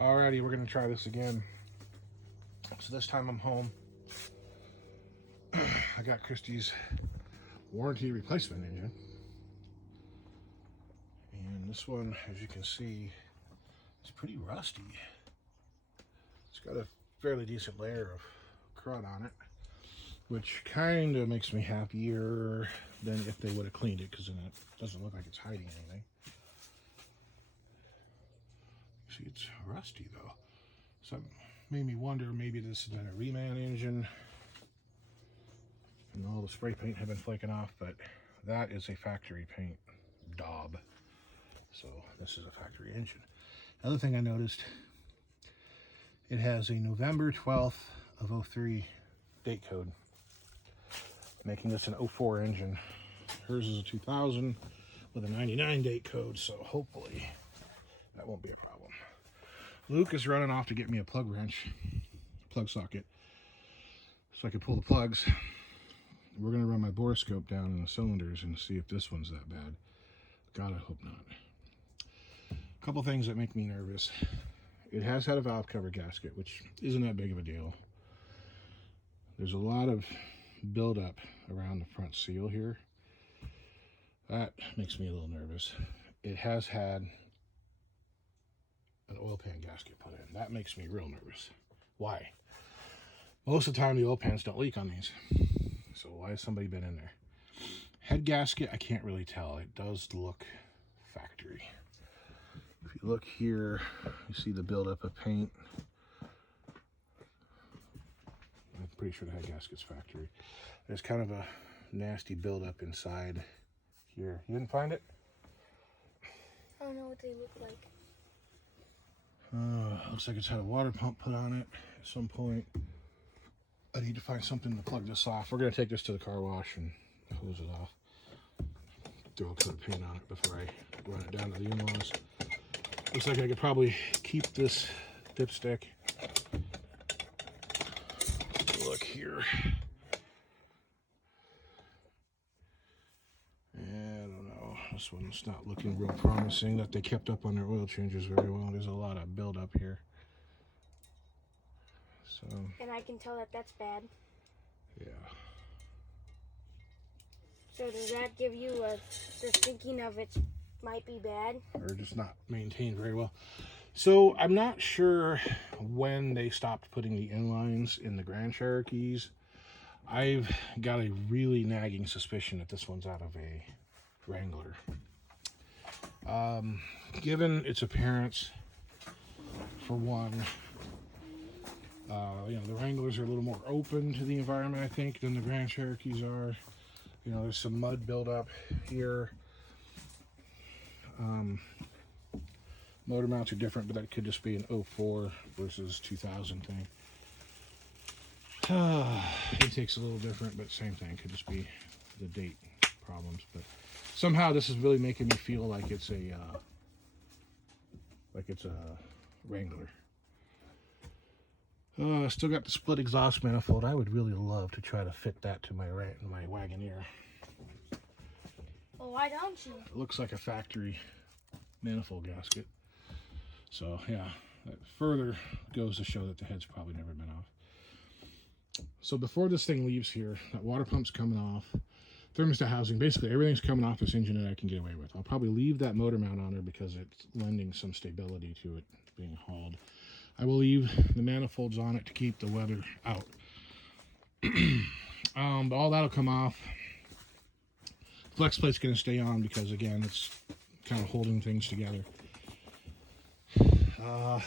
Alrighty, we're gonna try this again. So this time I'm home. I got Kristy's warranty replacement engine. And this one, as you can see, is pretty rusty. It's got a fairly decent layer of crud on it, which kind of makes me happier than if they would have cleaned it, because then it doesn't look like it's hiding anything. See, it's rusty though. So it made me wonder, maybe this has been a reman engine and all the spray paint had been flaking off, but that is a factory paint daub. So this is a factory engine. Another thing I noticed, it has a November 12th of 03 date code, making this an 04 engine. Hers is a 2000 with a 99 date code, so hopefully that won't be a problem. Luke is running off to get me a plug wrench, plug socket, so I can pull the plugs. We're going to run my borescope down in the cylinders and see if this one's that bad. God, I hope not. A couple things that make me nervous. It has had a valve cover gasket, which isn't that big of a deal. There's a lot of buildup around the front seal here. That makes me a little nervous. It has had an oil pan gasket put in. That makes me real nervous. Why? Most of the time the oil pans don't leak on these. So why has somebody been in there? Head gasket, I can't really tell. It does look factory. If you look here, you see the buildup of paint. I'm pretty sure the head gasket's factory. There's kind of a nasty buildup inside here. You didn't find it? I don't know what they look like. Looks like it's had a water pump put on it at some point. I need to find something to plug this off. We're going to take this to the car wash and hose it off. Throw a coat of paint on it before I run it down to the in-laws. Looks like I could probably keep this dipstick. Look here. I don't know. This one's not looking real promising that they kept up on their oil changes very well. There's a lot of buildup here. So. And I can tell that that's bad. Yeah. So does that give you the thinking of it might be bad? Or just not maintained very well. So I'm not sure when they stopped putting the inlines in the Grand Cherokees. I've got a really nagging suspicion that this one's out of a Wrangler. Given its appearance, for one, the Wranglers are a little more open to the environment, I think, than the Grand Cherokees are. You know, there's some mud buildup here. Motor mounts are different, but that could just be an 04 versus 2000 thing. Intake's a little different, but same thing. Could just be the date problems. But somehow this is really making me feel like it's a Wrangler. Still got the split exhaust manifold. I would really love to try to fit that to my Wagoneer. Well, why don't you? It looks like a factory manifold gasket. So yeah, that further goes to show that the head's probably never been off. So before this thing leaves here, that water pump's coming off. Thermostat housing, basically everything's coming off this engine that I can get away with. I'll probably leave that motor mount on there because it's lending some stability to it being hauled. I will leave the manifolds on it to keep the weather out. But all that'll come off. Flex plate's going to stay on because, again, it's kind of holding things together. I'll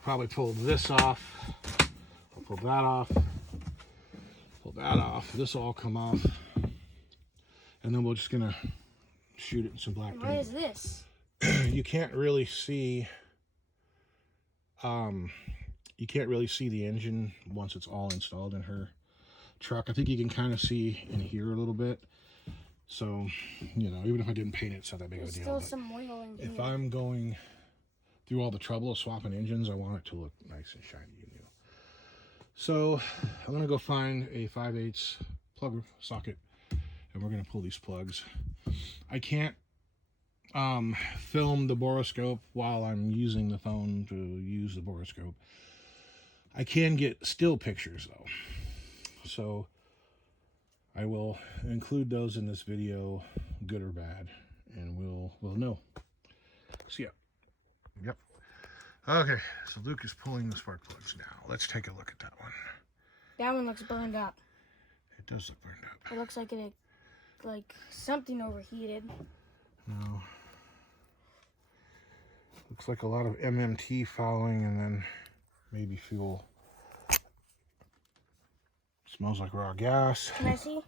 probably pull this off. I'll pull that off. Pull that off. This will all come off. And then we're just going to shoot it in some black paint. What is this? You can't really see... you can't really see the engine once it's all installed in her truck. I think you can kind of see in here a little bit. So, you know, even if I didn't paint it, it's not that big of a deal. Still some oil in here. If I'm going through all the trouble of swapping engines, I want it to look nice and shiny and new. So I'm going to go find a 5/8 plug socket, and we're going to pull these plugs. I can't film the boroscope while I'm using the phone to use the boroscope. I can get still pictures though, so I will include those in this video, good or bad, and we'll know. So yeah, yep. Okay, so Luke is pulling the spark plugs now. Let's take a look at that one. That one looks burned up. It does look burned up. It looks like like something overheated. No. Looks like a lot of MMT fouling and then maybe fuel. Smells like raw gas. Can I see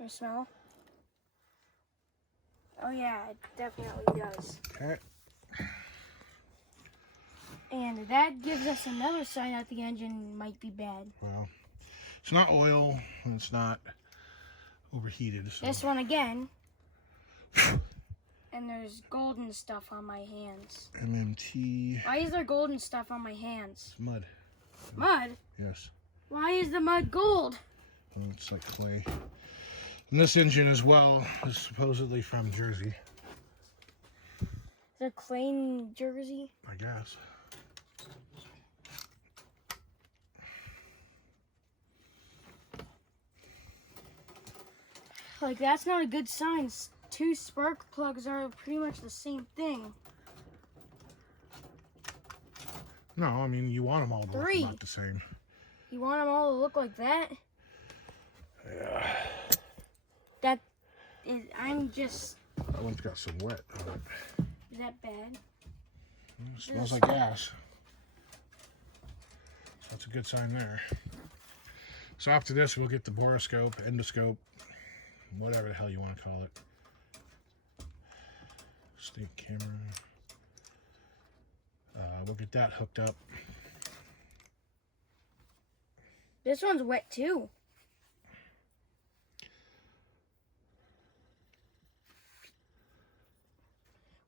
or smell? Oh yeah, it definitely does. Okay. And that gives us another sign that the engine might be bad. Well, it's not oil and it's not overheated. So. This one again. And there's golden stuff on my hands. MMT. Why is there golden stuff on my hands? It's mud. Mud? Yes. Why is the mud gold? Well, it's like clay. And this engine as well is supposedly from Jersey. Is there clay in Jersey? I guess. Like, that's not a good sign. Two spark plugs are pretty much the same thing. No, I mean, you want them all to look Three. about the same. You want them all to look like that? Yeah. That is, I'm just... That one's got some wet on it. Is that bad? It smells like gas. So that's a good sign there. So after this, we'll get the boroscope, endoscope, whatever the hell you want to call it. State camera. We'll get that hooked up. This one's wet too.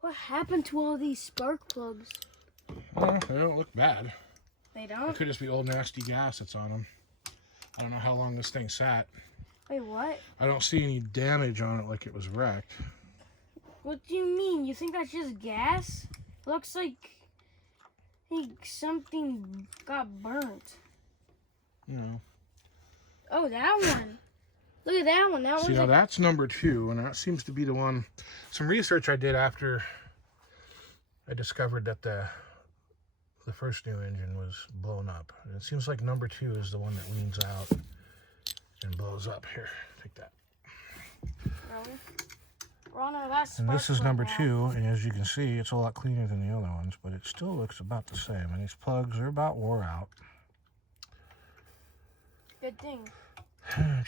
What happened to all these spark plugs? Well, they don't look bad. They It don't? could just be old nasty gas that's on them. I don't know how long this thing sat. Wait, what? I don't see any damage on it like it was wrecked. What do you mean? You think that's just gas? Looks like something got burnt. You know. Oh, that one. Look at that one. That See, one's now like, that's number 2, and that seems to be the one. Some research I did after I discovered that the first new engine was blown up. And it seems like number 2 is the one that leans out and blows up. Here, take that. really? We're on our last And this spark is plug number now. 2, and as you can see, it's a lot cleaner than the other ones, but it still looks about the same. And these plugs are about wore out. Good thing.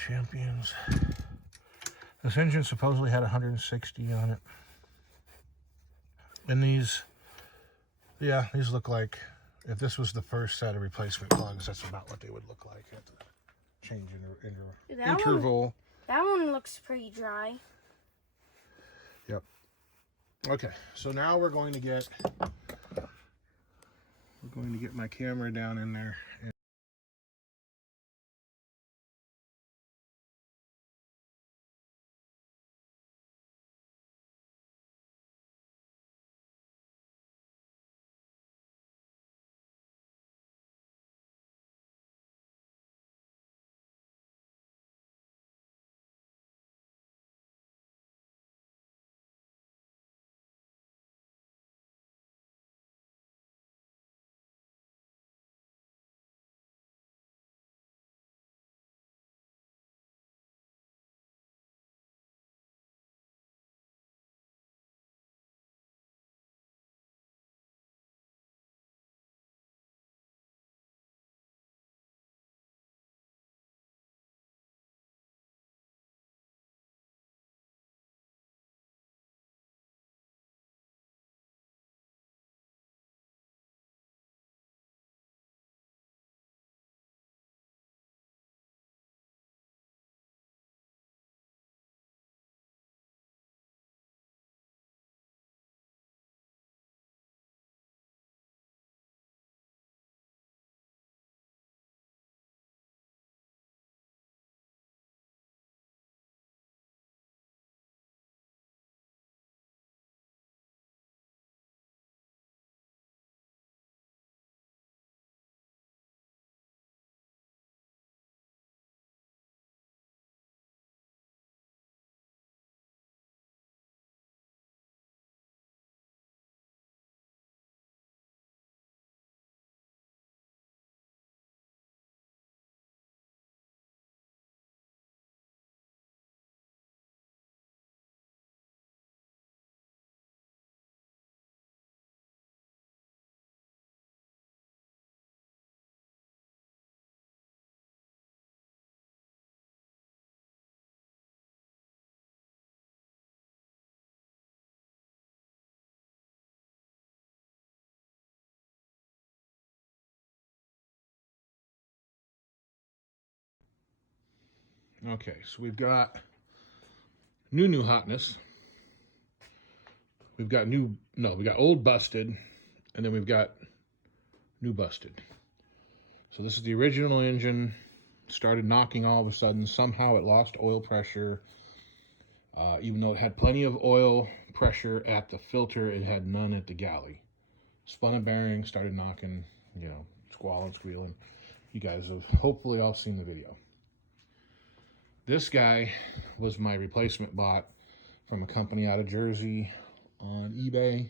Champions. This engine supposedly had 160 on it. And these, yeah, these look like, if this was the first set of replacement plugs, that's about what they would look like at the change interval. That one looks pretty dry. Yep. Okay, so now we're going to get my camera down in there. Okay, so we've got new hotness. We've got we got old busted, and then we've got new busted. So this is the original engine. Started knocking all of a sudden. Somehow it lost oil pressure. Even though it had plenty of oil pressure at the filter, it had none at the galley. Spun a bearing, started knocking, squalling, squealing. You guys have hopefully all seen the video. This guy was my replacement bot from a company out of Jersey on eBay.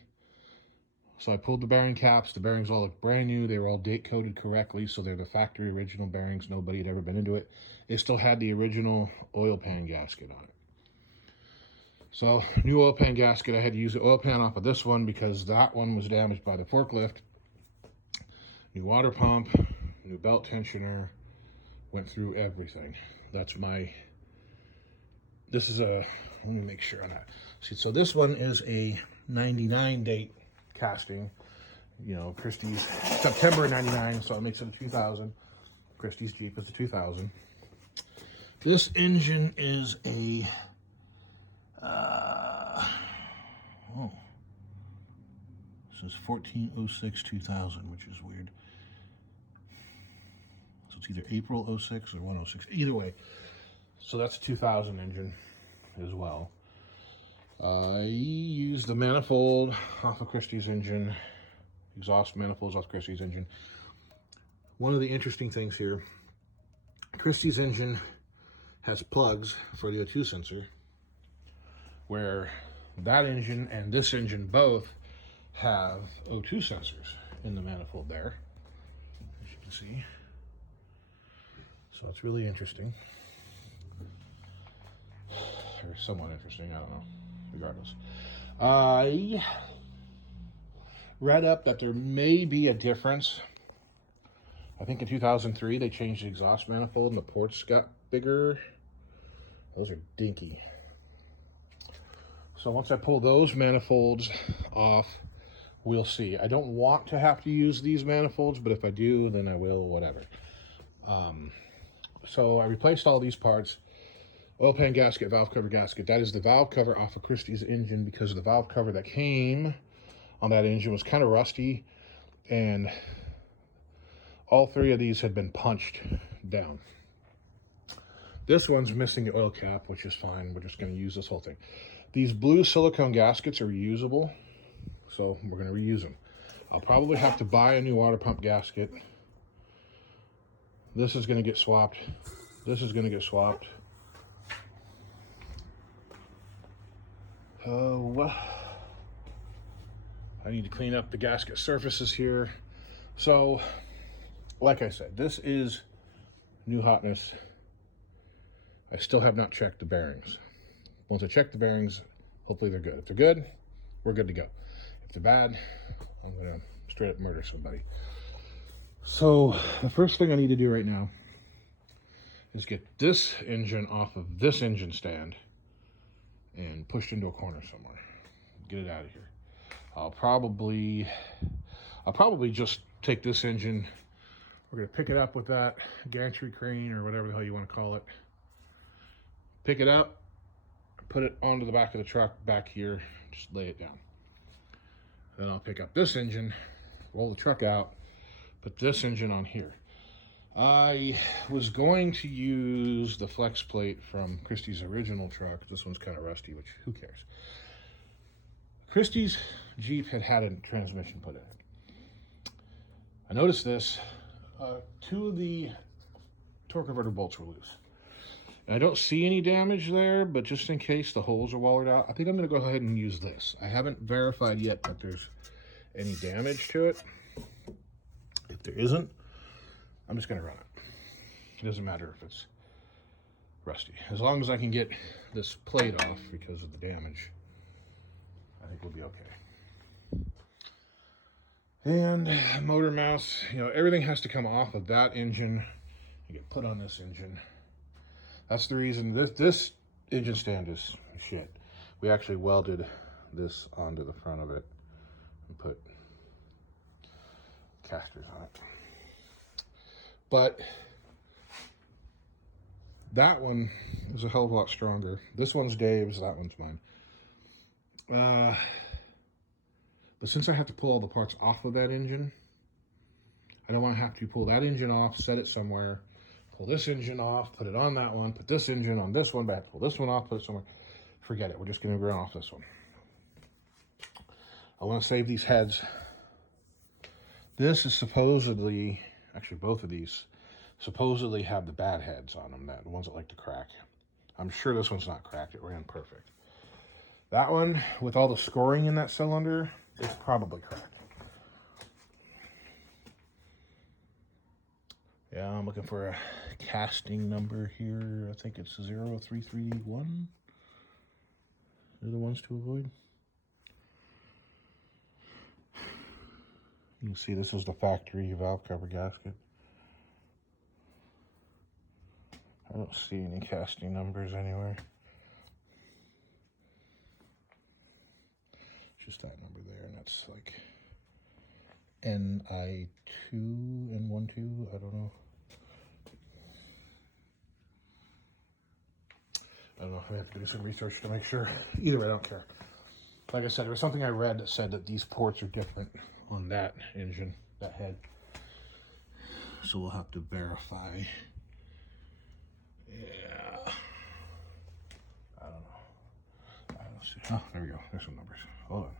So I pulled the bearing caps. The bearings all look brand new. They were all date coded correctly, so they're the factory original bearings. Nobody had ever been into it. It still had the original oil pan gasket on it. So new oil pan gasket. I had to use the oil pan off of this one because that one was damaged by the forklift. New water pump, new belt tensioner, went through everything. This is let me make sure on that. See, so this one is a 99 date casting. Kristy's September 99, so it makes it a 2000. Kristy's Jeep is a 2000. This engine is a, this is 1406-2000, which is weird. So it's either April 06 or 106. Either way, so that's a 2000 engine as well. I used the manifold off of Kristy's engine, exhaust manifolds off Kristy's engine. One of the interesting things here, Kristy's engine has plugs for the O2 sensor, where that engine and this engine both have O2 sensors in the manifold there, as you can see. So it's really interesting, or somewhat interesting, I don't know, regardless. I read up that there may be a difference. I think in 2003 they changed the exhaust manifold and the ports got bigger. Those are dinky. So once I pull those manifolds off, we'll see. I don't want to have to use these manifolds, but if I do, then I will, whatever. So I replaced all these parts. Oil pan gasket, valve cover gasket. That is the valve cover off of Kristy's engine, because the valve cover that came on that engine was kind of rusty, and all three of these had been punched down. This one's missing the oil cap, which is fine. We're just going to use this whole thing. These blue silicone gaskets are reusable, so we're going to reuse them. I'll probably have to buy a new water pump gasket. This is going to get swapped. This is going to get swapped. I need to clean up the gasket surfaces here. So, like I said, this is new hotness. I still have not checked the bearings. Once I check the bearings, hopefully they're good. If they're good, we're good to go. If they're bad, I'm gonna straight up murder somebody. So the first thing I need to do right now is get this engine off of this engine stand and pushed into a corner somewhere. Get it out of here. I'll probably just take this engine. We're gonna pick it up with that gantry crane or whatever the hell you want to call it. Pick it up, put it onto the back of the truck back here, just lay it down. Then I'll pick up this engine, roll the truck out, put this engine on here. I was going to use the flex plate from Kristy's original truck. This one's kind of rusty, which who cares? Kristy's Jeep had a transmission put in it. I noticed this. Two of the torque converter bolts were loose. And I don't see any damage there, but just in case the holes are wallered out, I think I'm going to go ahead and use this. I haven't verified yet that there's any damage to it. If there isn't, I'm just going to run it. It doesn't matter if it's rusty. As long as I can get this plate off because of the damage, I think we'll be okay. And motor mouse, everything has to come off of that engine and get put on this engine. That's the reason this engine stand is shit. We actually welded this onto the front of it and put casters on it. But That one is a hell of a lot stronger. This one's Dave's, that one's mine. But since I have to pull all the parts off of that engine, I don't want to have to pull that engine off, set it somewhere, pull this engine off, put it on that one, put this engine on this one, back, pull this one off, put it somewhere. Forget it. We're just going to run off this one. I want to save these heads. This is supposedly, actually both of these, supposedly have the bad heads on them, the ones that like to crack. I'm sure this one's not cracked. It ran perfect. That one, with all the scoring in that cylinder, is probably cracked. Yeah, I'm looking for a casting number here. I think it's 0331. They're the ones to avoid. You can see this is the factory valve cover gasket. I don't see any casting numbers anywhere. Just that number there, and that's like NI2 and 12. I don't know. I have to do some research to make sure. Either way, I don't care. Like I said, there was something I read that said that these ports are different on that engine, that head. So we'll have to verify. Yeah. I don't know. Let's see. Oh, there we go. There's some numbers. Hold on.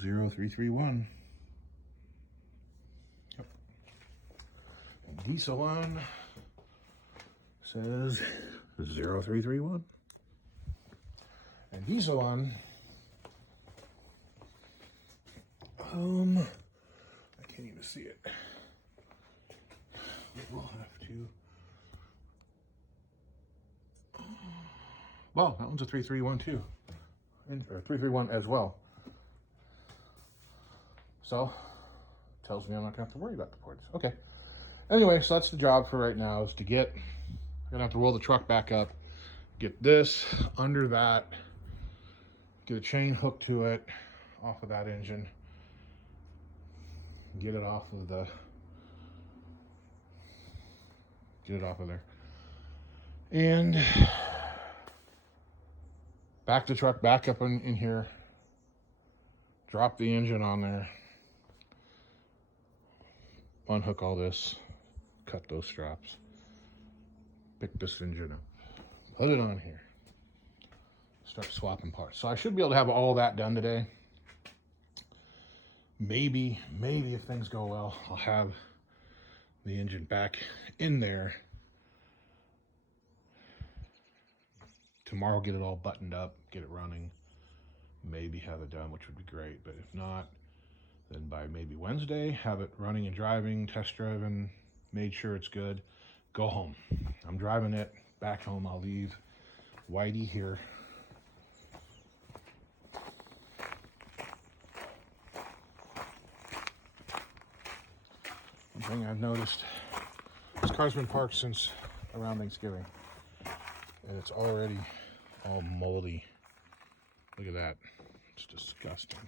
Zero 331. Yep. And diesel one says 0331. And diesel one, I can't even see it. We'll have to. Well, that one's a 331 too, or 331 as well. So, tells me I'm not gonna have to worry about the ports. Okay. Anyway, so that's the job for right now, is to get, I'm gonna have to roll the truck back up, get this under that, get a chain hooked to it, off of that engine, get it off of the, get it off of there. And back the truck back up in here, drop the engine on there, unhook all this, cut those straps, pick this engine up, put it on here, start swapping parts. So I should be able to have all that done today. Maybe if things go well, I'll have the engine back in there tomorrow, get it all buttoned up, get it running, maybe have it done, which would be great. But if not, then by maybe Wednesday, have it running and driving, test driving, made sure it's good, go home. I'm driving it back home. I'll leave Whitey here. One thing I've noticed, this car's been parked since around Thanksgiving, and it's already all moldy. Look at that. It's disgusting.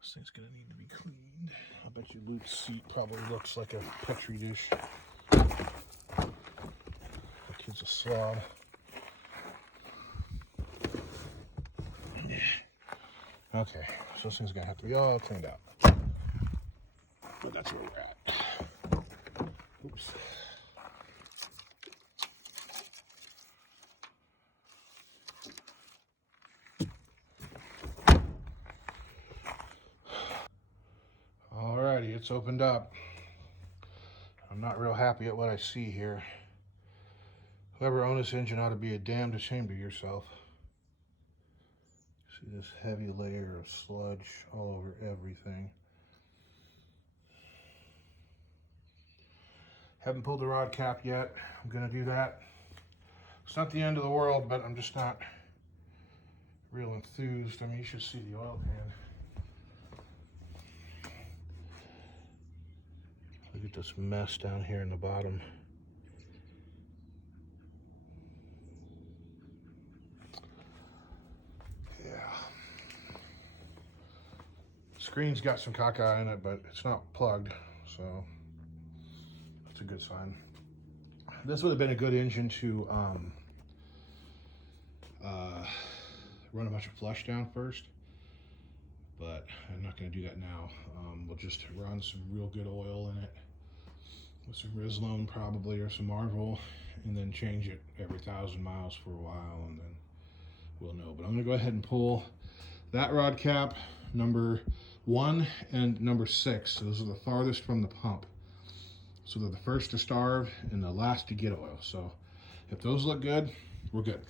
This thing's gonna need to be cleaned. I bet you Luke's seat probably looks like a Petri dish. The kid's a slob. Okay, so this thing's gonna have to be all cleaned out. But that's where we're at. Oops. Alrighty, it's opened up. I'm not real happy at what I see here. Whoever owned this engine ought to be damned ashamed of yourself. See this heavy layer of sludge all over everything. Haven't pulled the rod cap yet. I'm gonna do that. It's not the end of the world, but I'm just not real enthused. I mean, you should see the oil pan. Look at this mess down here in the bottom. Yeah. screen's got some caca in it, but it's not plugged, so that's a good sign. This would have been a good engine to run a bunch of flush down first, but I'm not going to do that now. We'll just run some real good oil in it with some Rizlone probably, or some Marvel, and then change it every 1,000 miles for a while, and then we'll know. But I'm going to go ahead and pull that rod cap, number 1 and number 6. So those are the farthest from the pump. So they're the first to starve and the last to get oil. So if those look good, we're good.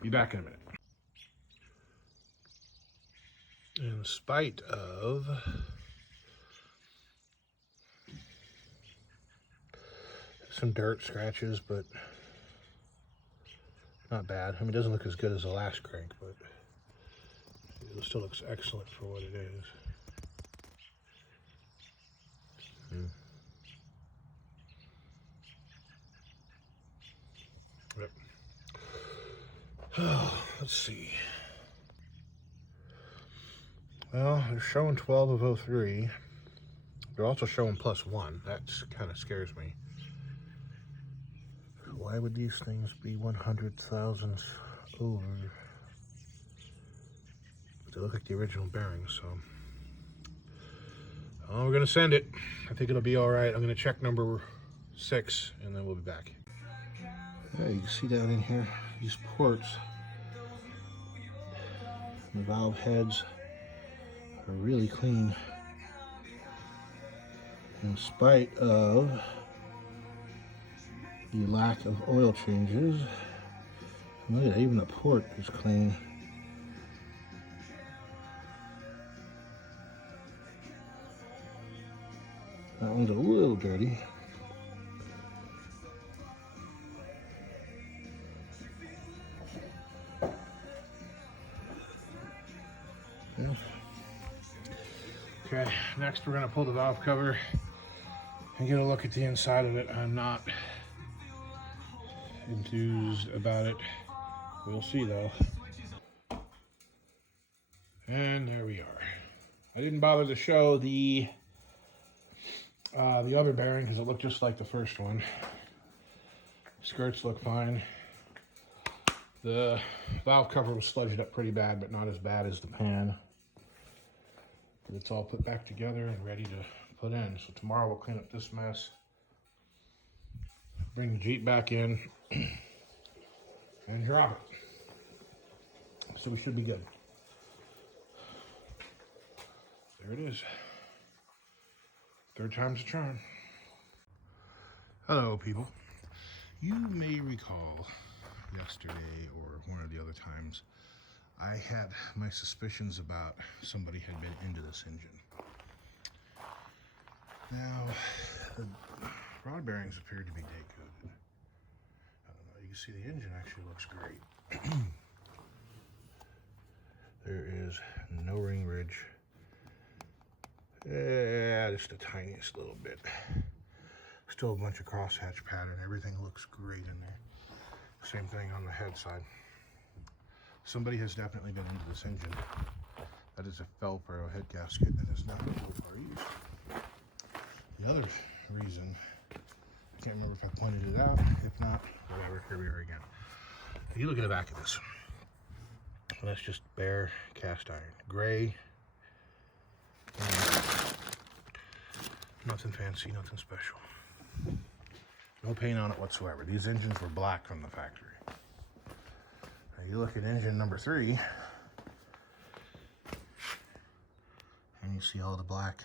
Be back in a minute. In spite of some dirt scratches, but not bad. I mean, it doesn't look as good as the last crank, but it still looks excellent for what it is. Yep. Oh, let's see. Well, they're showing 12 of 03. They're also showing +1. That kind of scares me. Why would these things be 100,000ths over? But they look like the original bearings, so. Oh, we're gonna send it. I think it'll be all right. I'm gonna check number 6, and then we'll be back. Yeah, you can see down in here, these ports, the valve heads are really clean. In spite of the lack of oil changes. Look at that, even the port is clean. That one's a little dirty. Yeah. Okay, next we're going to pull the valve cover and get a look at the inside of it. I'm not enthused about it. We'll see though. And there we are. I didn't bother to show the other bearing because it looked just like the first one. Skirts look fine. The valve cover was sludged up pretty bad, but not as bad as the pan. But it's all put back together and ready to put in. So tomorrow we'll clean up this mess, bring the Jeep back in, and drop it. So we should be good. There it is. Third time's a charm. Hello, people. You may recall yesterday or one of the other times I had my suspicions about somebody had been into this engine. Now, the rod bearings appeared to be date coated. I don't know, you can see the engine actually looks great. There is no ring ridge. Yeah, just the tiniest little bit. Still a bunch of crosshatch pattern. Everything looks great in there. Same thing on the head side. Somebody has definitely been into this engine. That is a Felpro head gasket and is not for use. The other reason, I can't remember if I pointed it out. If not, whatever, here we are again. If you look at the back of this, that's just bare cast iron. Gray. Nothing fancy, nothing special. No paint on it whatsoever. These engines were black from the factory. Now you look at engine number 3, and you see all the black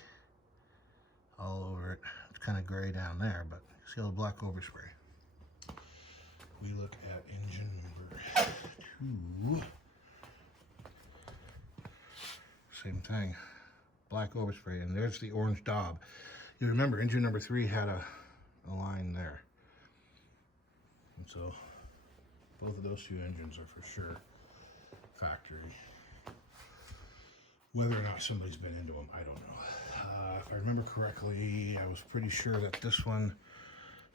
all over it. It's kind of gray down there, but you see all the black overspray. We look at engine number 2. Same thing. Black overspray, and there's the orange daub. You remember engine number 3 had a line there. And so both of those two engines are for sure factory. Whether or not somebody's been into them, I don't know. If I remember correctly, I was pretty sure that this one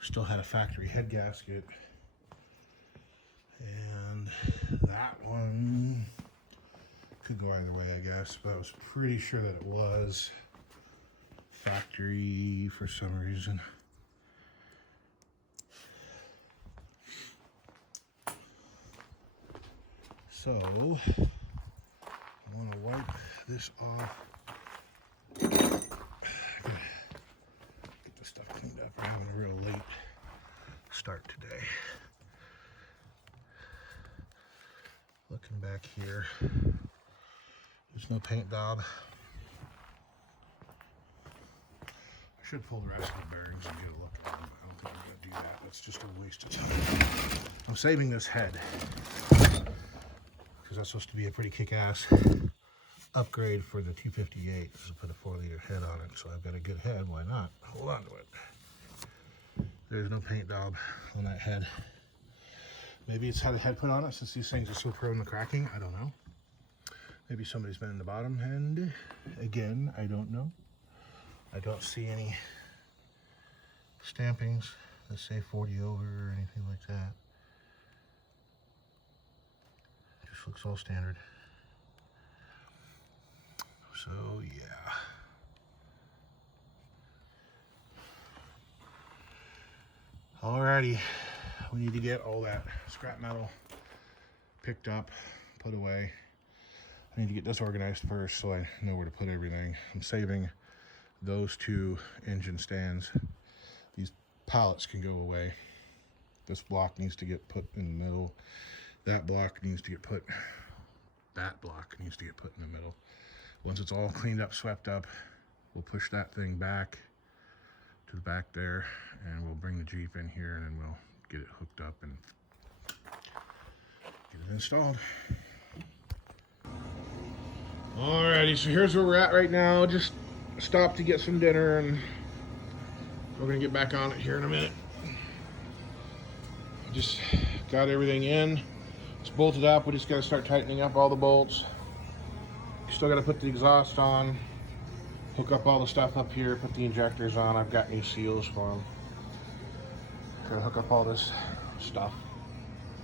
still had a factory head gasket. And that one Could go either way, I guess, but I was pretty sure that it was factory for some reason. So, I want to wipe this off. Get this stuff cleaned up. We're having a real late start today. Looking back here, there's no paint daub. I should pull the rest of the bearings and get a look at them. I don't think I'm going to do that. That's just a waste of time. I'm saving this head because that's supposed to be a pretty kick-ass upgrade for the 258. So put a 4-liter head on it. So I've got a good head. Why not? Hold on to it. There's no paint daub on that head. Maybe it's had a head put on it since these things are so prone to cracking. I don't know. Maybe somebody's been in the bottom end. Again, I don't know. I don't see any stampings that say 40 over or anything like that. Just looks all standard. So yeah. Alrighty, we need to get all that scrap metal picked up, put away. I need to get this organized first so I know where to put everything. I'm saving those 2 engine stands. These pallets can go away. This block needs to get put in the middle. That block needs to get put in the middle. Once it's all cleaned up, swept up, we'll push that thing back to the back there, and we'll bring the Jeep in here, and then we'll get it hooked up and get it installed. Alrighty, so here's where we're at right now. Just stopped to get some dinner, and we're gonna get back on it here in a minute. Just got everything in. It's bolted up. We just gotta start tightening up all the bolts. Still gotta put the exhaust on, hook up all the stuff up here, put the injectors on. I've got new seals for them. Gotta hook up all this stuff.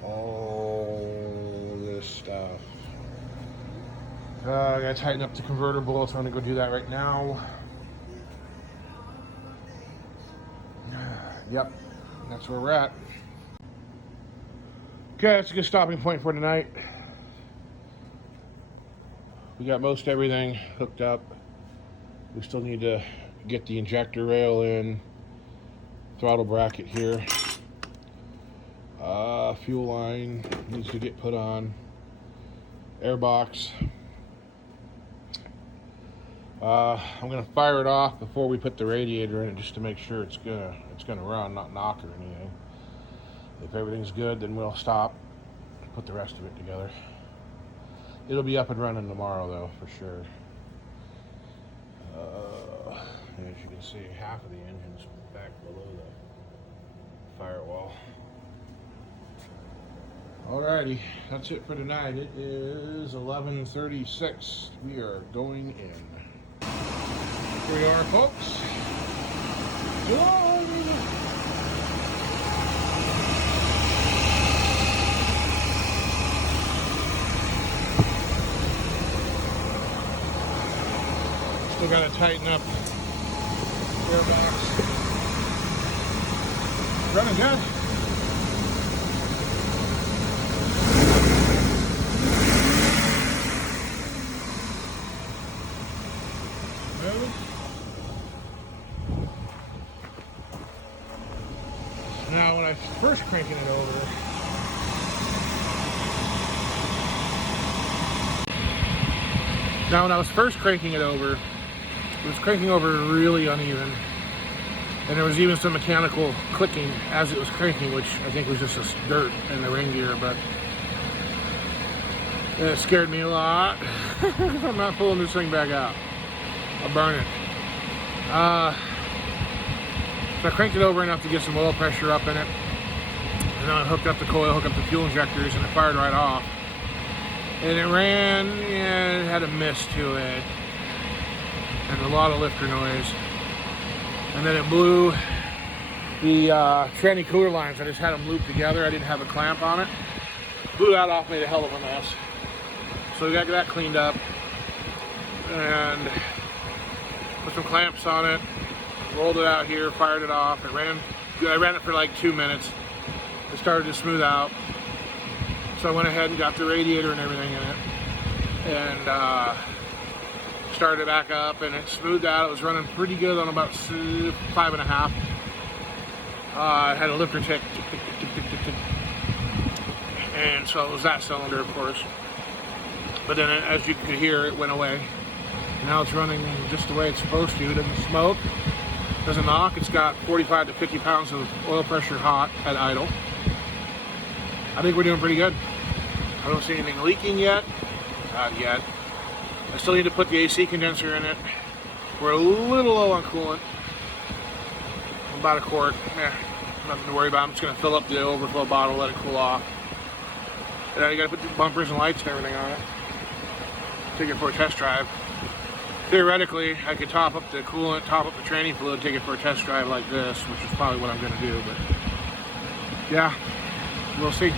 All this stuff. I gotta tighten up the converter bolts. I'm gonna go do that right now. Yep, that's where we're at. Okay, that's a good stopping point for tonight. We got most everything hooked up. We still need to get the injector rail in, throttle bracket here. Fuel line needs to get put on. Airbox. I'm gonna fire it off before we put the radiator in it, just to make sure it's gonna run, not knock or anything. If everything's good, then we'll stop and put the rest of it together. It'll be up and running tomorrow, though, for sure. As you can see, half of the engine's back below the firewall. Alrighty, that's it for tonight. It is 11:36. We are going in. Here we are, folks. July. Still got to tighten up airbox. Running good. Smooth. Now when I first cranking it over, it was cranking over really uneven, and there was even some mechanical clicking as it was cranking, which I think was just dirt in the ring gear, but it scared me a lot. I'm not pulling this thing back out. I'll burn it. So I cranked it over enough to get some oil pressure up in it, and then I hooked up the coil, hooked up the fuel injectors, and it fired right off. And it ran, and it had a mist to it, and a lot of lifter noise. And then it blew the tranny cooler lines. I just had them looped together. I didn't have a clamp on it. Blew that off, made a hell of a mess. So we got that cleaned up and put some clamps on it, rolled it out here, fired it off. I ran it for like 2 minutes. It started to smooth out. So I went ahead and got the radiator and everything in it and started it back up, and it smoothed out. It was running pretty good on about 5.5. It had a lifter tick, tick, tick, tick, tick, tick, tick. And so it was that cylinder, of course. But then, as you could hear, it went away. Now it's running just the way it's supposed to. It doesn't smoke, doesn't knock. It's got 45 to 50 pounds of oil pressure hot at idle. I think we're doing pretty good. I don't see anything leaking yet. Not yet. I still need to put the AC condenser in it. We're a little low on coolant. About a quart. Nothing to worry about. I'm just going to fill up the overflow bottle, let it cool off. And then you got to put the bumpers and lights and everything on it. Take it for a test drive. Theoretically, I could top up the coolant, top up the training fluid, take it for a test drive like this, which is probably what I'm going to do. But yeah, we'll see.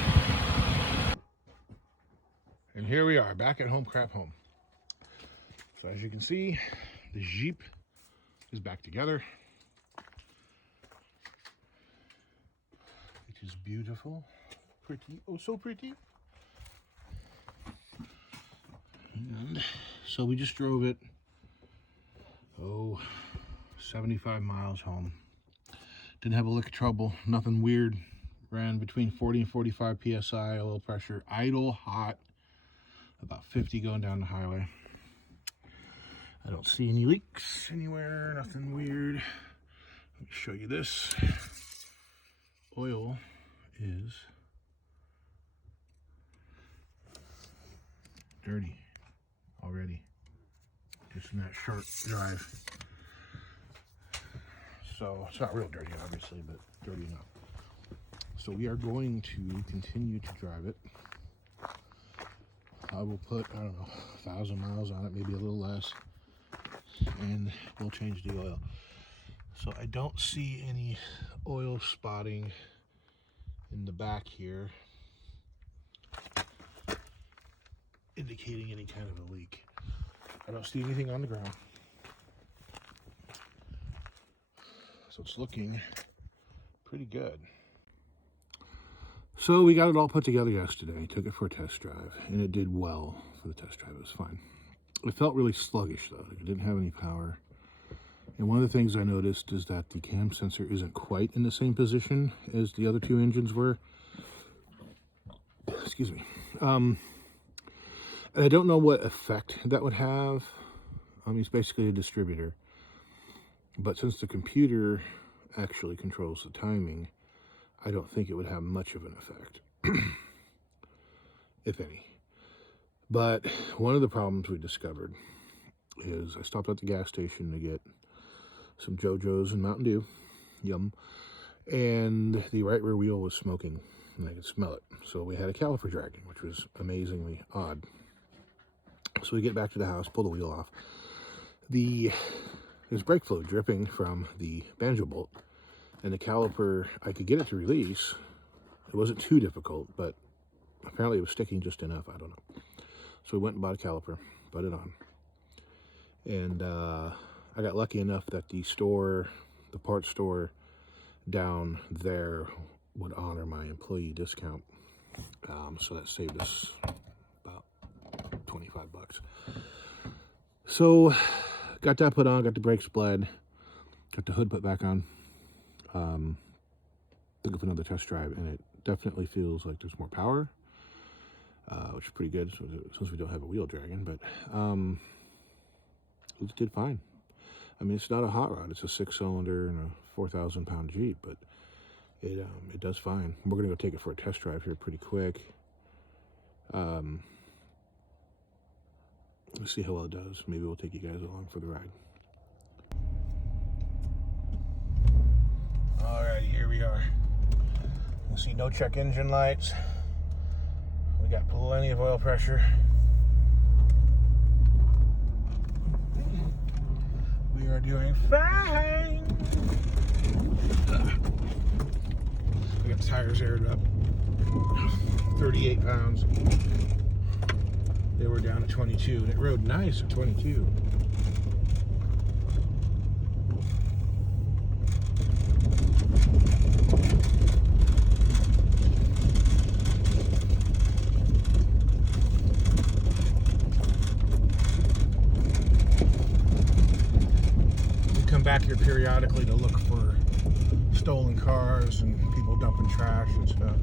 And here we are, back at home, crap home. So as you can see, the Zhjeep is back together. It is beautiful, pretty, oh so pretty. And so we just drove it, 75 miles home. Didn't have a lick of trouble, nothing weird. Ran between 40 and 45 PSI oil pressure, idle, hot, about 50 going down the highway. I don't see any leaks anywhere, nothing weird. Let me show you this. Oil is dirty already, just in that short drive. So it's not real dirty, obviously, but dirty enough. So we are going to continue to drive it. I will put, I don't know, 1,000 miles on it, maybe a little less, and we'll change the oil. So I don't see any oil spotting in the back here, indicating any kind of a leak. I don't see anything on the ground. So it's looking pretty good. So we got it all put together yesterday, took it for a test drive, and it did well for the test drive. It was fine. It felt really sluggish though. It didn't have any power. And one of the things I noticed is that the cam sensor isn't quite in the same position as the other two engines were. Excuse me. And I don't know what effect that would have. It's basically a distributor. But since the computer actually controls the timing, I don't think it would have much of an effect, if any. But one of the problems we discovered is I stopped at the gas station to get some JoJo's and Mountain Dew, yum, and the right rear wheel was smoking, and I could smell it. So we had a caliper dragging, which was amazingly odd. So we get back to the house, pull the wheel off. There's brake fluid dripping from the banjo bolt, and the caliper, I could get it to release. It wasn't too difficult, but apparently it was sticking just enough, I don't know. So we went and bought a caliper, put it on. And I got lucky enough that the parts store down there would honor my employee discount. So that saved us about 25 bucks. So got that put on, got the brakes bled, got the hood put back on. Took it for another test drive, and it definitely feels like there's more power, which is pretty good since we don't have a wheel dragging, but it did fine. I mean, it's not a hot rod. It's a 6-cylinder and a 4,000 pound Jeep, but it does fine. We're going to go take it for a test drive here pretty quick. Let's see how well it does. Maybe we'll take you guys along for the ride. Alrighty, here we are. You see no check engine lights. We got plenty of oil pressure. We are doing fine. We got the tires aired up. 38 pounds. They were down at 22, and it rode nice at 22. We come back here periodically to look for stolen cars and people dumping trash and stuff.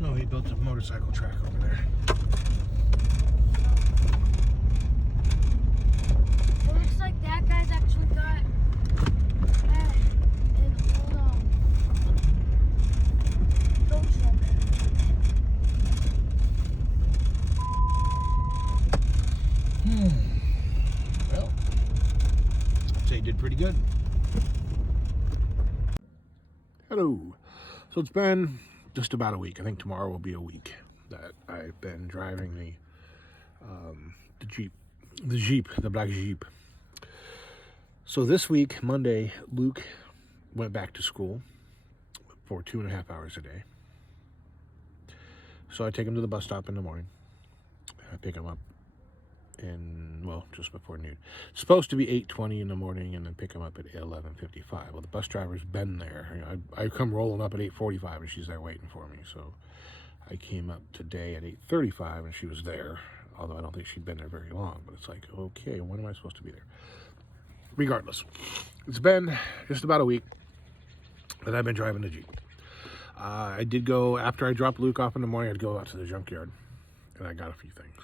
No, he built a motorcycle track over there. It looks like that guy's actually got an old goat shed. Well, I'd say he did pretty good. Hello. So it's been just about a week. I think tomorrow will be a week that I've been driving the Jeep, the Black Zhjeep. So this week, Monday, Luke went back to school for 2.5 hours a day. So I take him to the bus stop in the morning. I pick him up just before noon. It's supposed to be 8:20 in the morning, and then pick him up at 11:55. Well, the bus driver's been there. You know, I come rolling up at 8:45, and she's there waiting for me. So I came up today at 8:35, and she was there. Although I don't think she'd been there very long. But it's like, okay, when am I supposed to be there? Regardless, it's been just about a week that I've been driving the Jeep. I did go, after I dropped Luke off in the morning, I'd go out to the junkyard, and I got a few things.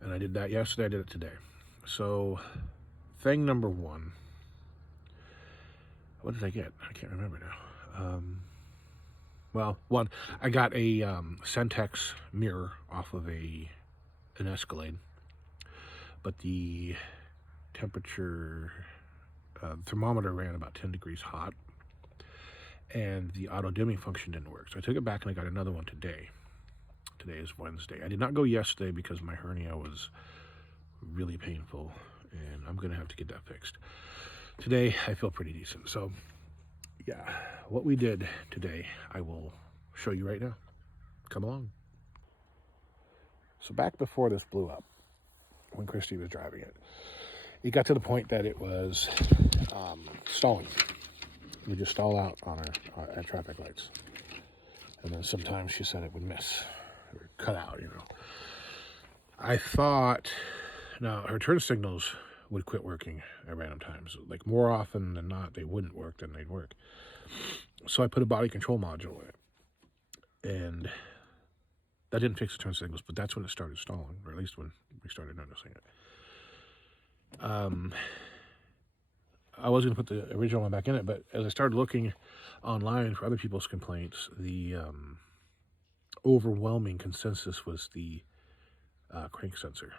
And I did that yesterday, I did it today. So, thing number one, what did I get? I can't remember now. One, I got a Centex mirror off of an Escalade, but the temperature, thermometer ran about 10 degrees hot, and the auto dimming function didn't work. So I took it back and I got another one today. Today is Wednesday. I did not go yesterday because my hernia was really painful, and I'm going to have to get that fixed. Today, I feel pretty decent. So, yeah, what we did today, I will show you right now. Come along. So back before this blew up, when Kristy was driving it, it got to the point that it was stalling. It would just stall out on her at traffic lights. And then sometimes she said it would miss. Or cut out, you know. I thought, now her turn signals would quit working at random times. Like more often than not, they wouldn't work than they'd work. So I put a body control module in it. And that didn't fix the turn signals, but that's when it started stalling, or at least when we started noticing it. I was going to put the original one back in it, but as I started looking online for other people's complaints, the overwhelming consensus was the crank sensor.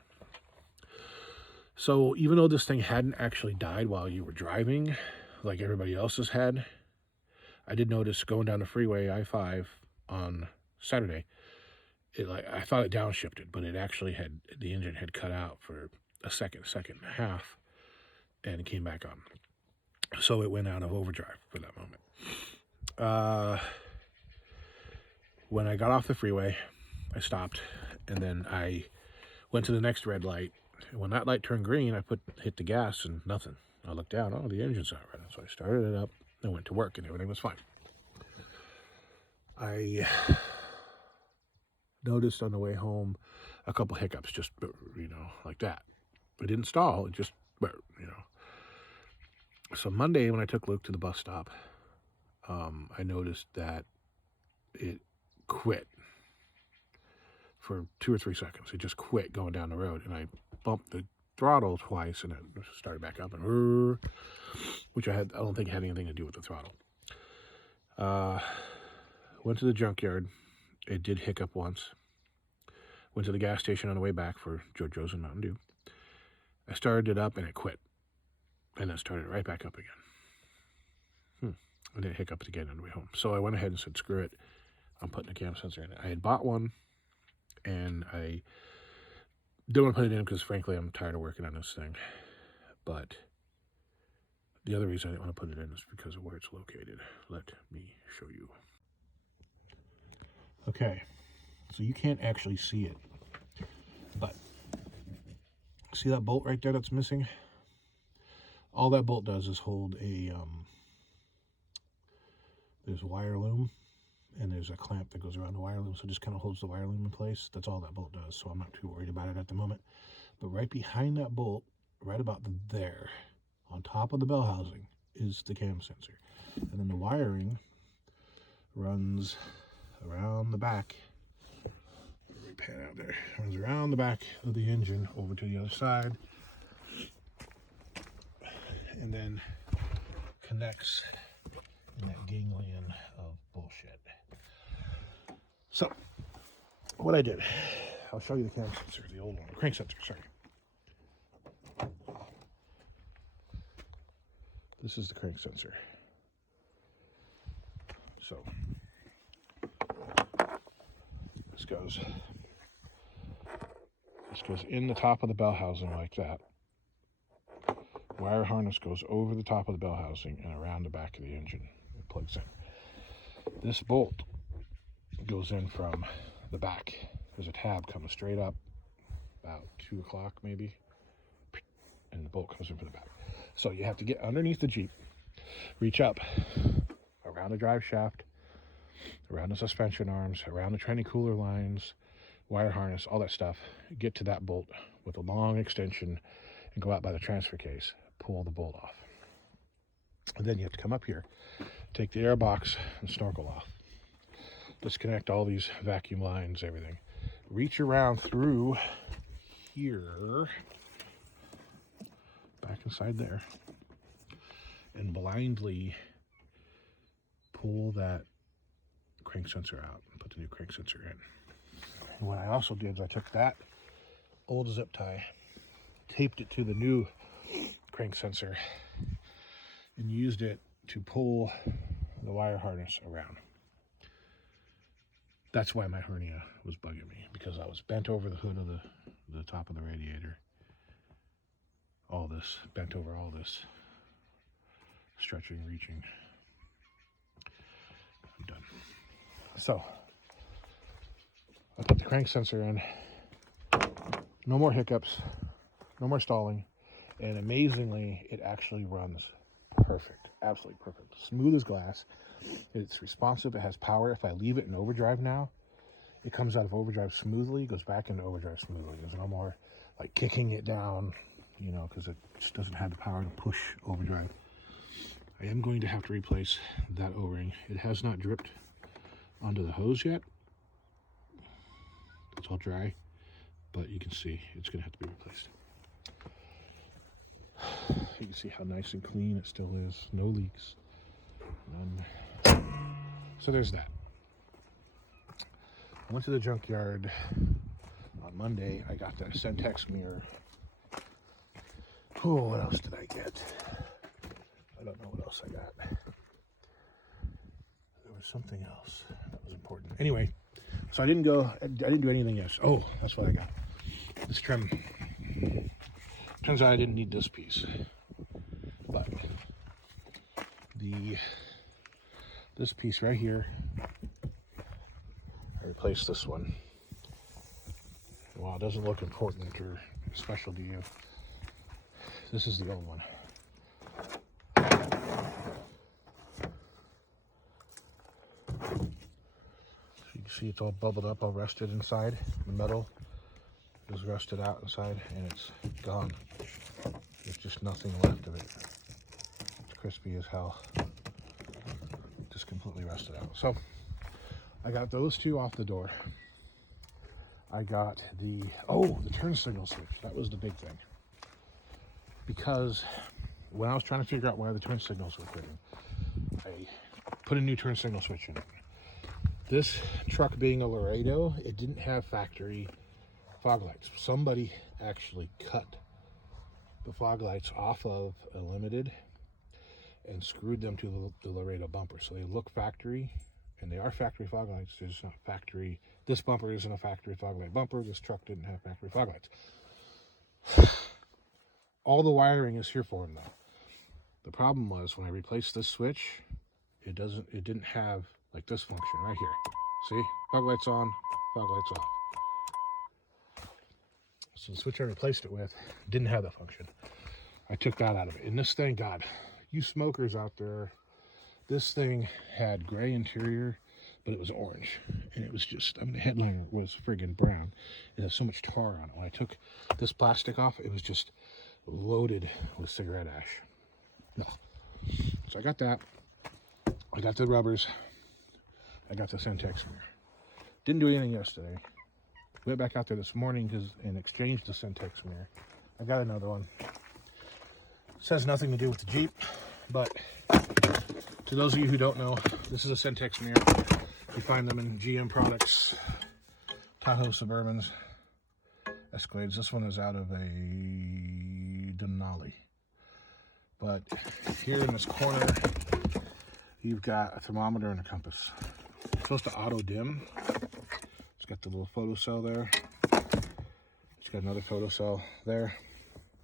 So even though this thing hadn't actually died while you were driving, like everybody else's had, I did notice going down the freeway, I-5, on Saturday, I thought it downshifted, but it actually the engine had cut out for a second and a half, and it came back on. So it went out of overdrive for that moment. When I got off the freeway, I stopped, and then I went to the next red light. And when that light turned green, I hit the gas, and nothing. I looked down, oh, the engine's not running. So I started it up and went to work, and everything was fine. I noticed on the way home a couple hiccups, just, like that. It didn't stall, it just, So Monday, when I took Luke to the bus stop, I noticed that it quit for 2 or 3 seconds. It just quit going down the road, and I bumped the throttle twice, and it started back up, and which I don't think had anything to do with the throttle. Went to the junkyard. It did hiccup once. Went to the gas station on the way back for JoJo's and Mountain Dew. I started it up, and it quit, and then started right back up again. And then it hiccuped again on the way home. So I went ahead and said, screw it, I'm putting a cam sensor in it. I had bought one, and I don't want to put it in because, frankly, I'm tired of working on this thing. But the other reason I didn't want to put it in is because of where it's located. Let me show you. Okay, so you can't actually see it, but see that bolt right there that's missing? All that bolt does is hold a, there's a wire loom, and there's a clamp that goes around the wire loom, so it just kind of holds the wire loom in place. That's all that bolt does, so I'm not too worried about it at the moment. But right behind that bolt, right about there, on top of the bell housing, is the cam sensor. And then the wiring runs around the back. Let me pan out there. Runs around the back of the engine over to the other side, and then connects in that ganglion of bullshit. So, what I did, I'll show you the cam sensor, the old one, crank sensor, sorry. This is the crank sensor. So, this goes in the top of the bell housing like that. Wire harness goes over the top of the bell housing and around the back of the engine. It plugs in. This bolt goes in from the back. There's a tab coming straight up, about 2 o'clock maybe, and the bolt comes in from the back. So you have to get underneath the Jeep, reach up around the drive shaft, around the suspension arms, around the tranny cooler lines, wire harness, all that stuff. Get to that bolt with a long extension and go out by the transfer case, pull the bolt off. And then you have to come up here, take the air box and snorkel off. Disconnect all these vacuum lines, everything. Reach around through here, back inside there, and blindly pull that crank sensor out and put the new crank sensor in. And what I also did is I took that old zip tie, taped it to the new crank sensor, and used it to pull the wire harness around. That's why my hernia was bugging me, because I was bent over the hood of the top of the radiator. All this, bent over all this, stretching, reaching. I'm done. So, I put the crank sensor in. No more hiccups, no more stalling, and amazingly, it actually runs perfect, absolutely perfect. Smooth as glass. It's responsive, it has power. If I leave it in overdrive now, it comes out of overdrive smoothly, goes back into overdrive smoothly. There's no more like kicking it down, you know, because it just doesn't have the power to push overdrive. I am going to have to replace that O-ring. It has not dripped onto the hose yet. It's all dry, but you can see it's going to have to be replaced. You can see how nice and clean it still is. No leaks. None. So there's that. I went to the junkyard on Monday. I got that Sentex mirror. Oh, what else did I get? I don't know what else I got. There was something else that was important. Anyway, so I didn't do anything yesterday. Oh, that's what I got. This trim. Turns out I didn't need this piece. But this piece right here, I replaced this one. While it doesn't look important or special to you, this is the old one. So you can see it's all bubbled up, all rusted inside. The metal is rusted out inside, and it's gone. There's just nothing left of it. It's crispy as hell. Just completely rusted out. So I got those two off the door. I got the turn signal switch. That was the big thing. Because when I was trying to figure out why the turn signals were quitting, I put a new turn signal switch in it. This truck being a Laredo, it didn't have factory fog lights. Somebody actually cut the fog lights off of a Limited and screwed them to the Laredo bumper. So they look factory, and they are factory fog lights. They're just not factory. This bumper isn't a factory fog light bumper. This truck didn't have factory fog lights. All the wiring is here for them though. The problem was when I replaced this switch, it didn't have like this function right here. See? Fog lights on, fog lights off. So the switch I replaced it with didn't have that function. I took that out of it. And this thing, God, you smokers out there, this thing had gray interior, but it was orange. And it was just, I mean, the headliner was friggin' brown. It had so much tar on it. When I took this plastic off, it was just loaded with cigarette ash. No. So I got that. I got the rubbers. I got the Syntex mirror. Didn't do anything yesterday. Went back out there this morning and exchanged the Syntex mirror. I got another one. This has nothing to do with the Jeep, but to those of you who don't know, this is a Syntex mirror. You find them in GM products, Tahoe Suburbans, Escalades. This one is out of a Denali. But here in this corner, you've got a thermometer and a compass. It's supposed to auto dim. It's got the little photo cell there. It's got another photo cell there.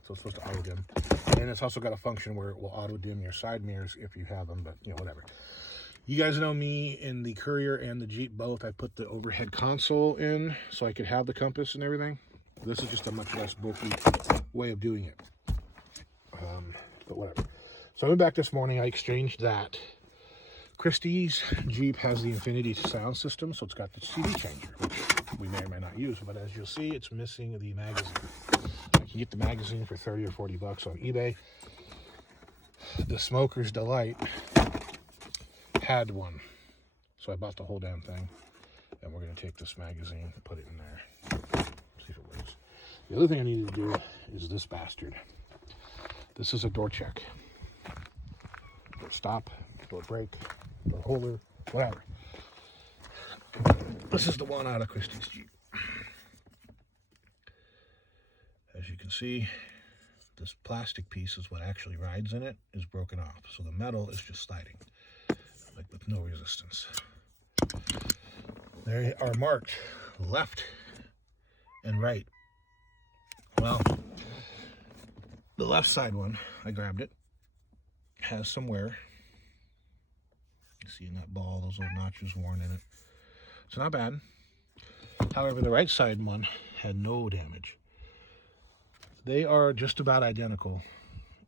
So it's supposed to auto dim. And it's also got a function where it will auto dim your side mirrors if you have them, but you know, whatever. You guys know me in the Courier and the Jeep both. I put the overhead console in so I could have the compass and everything. This is just a much less bulky way of doing it. But whatever. So I went back this morning. I exchanged that. Kristy's Jeep has the Infinity sound system, so it's got the CD changer, which we may or may not use. But as you'll see, it's missing the magazine. I can get the magazine for 30 or 40 bucks on eBay. The Smoker's Delight had one, so I bought the whole damn thing, and we're going to take this magazine and put it in there, see if it works. The other thing I need to do is this bastard. This is a door check. Door stop, door brake, door holder, whatever. This is the one out of Kristy's Jeep. As you can see, this plastic piece is what actually rides in it, is broken off. So the metal is just sliding, like with no resistance. They are marked left and right. Well, the left side one, I grabbed it, has some wear. You see in that ball, those little notches worn in it. It's not bad. However, the right side one had no damage. They are just about identical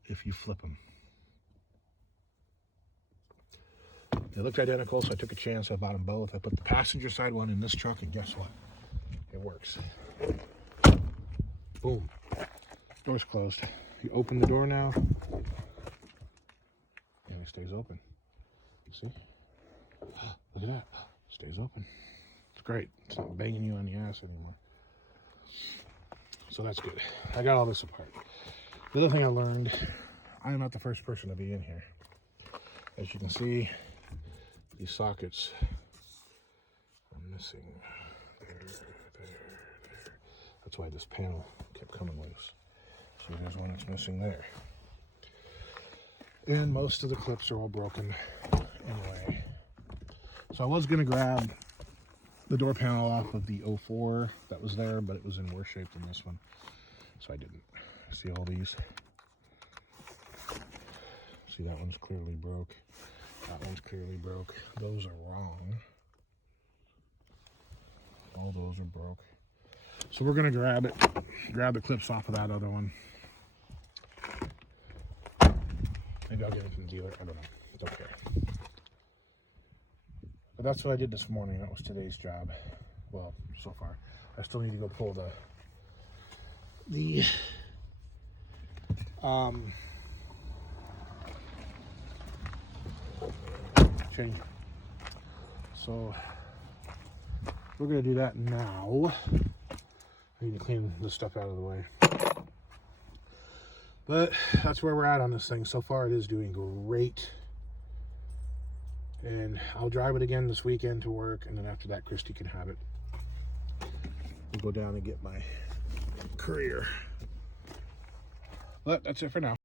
if you flip them. They looked identical, so I took a chance. I bought them both. I put the passenger side one in this truck, and guess what? It works. Boom. Door's closed. You open the door now, and it stays open. See? Look at that. Stays open. It's great. It's not banging you on the ass anymore. So that's good. I got all this apart. The other thing I learned, I am not the first person to be in here. As you can see, these sockets are missing. There. That's why this panel kept coming loose. So there's one that's missing there. And most of the clips are all broken anyway. So I was going to grab the door panel off of the 04 that was there, but it was in worse shape than this one. So I didn't. See all these? See, that one's clearly broke. That one's clearly broke. Those are wrong. All those are broke. So we're going to grab the clips off of that other one. Maybe I'll get it from the dealer. I don't know. Don't care. But that's what I did this morning. That was today's job. Well, so far. I still need to go pull the change So we're gonna do that now. I need to clean this stuff out of the way. But that's where we're at on this thing. So far it is doing great. And I'll drive it again this weekend to work, and then after that Kristy can have it. We'll go down and get my courier. But that's it for now.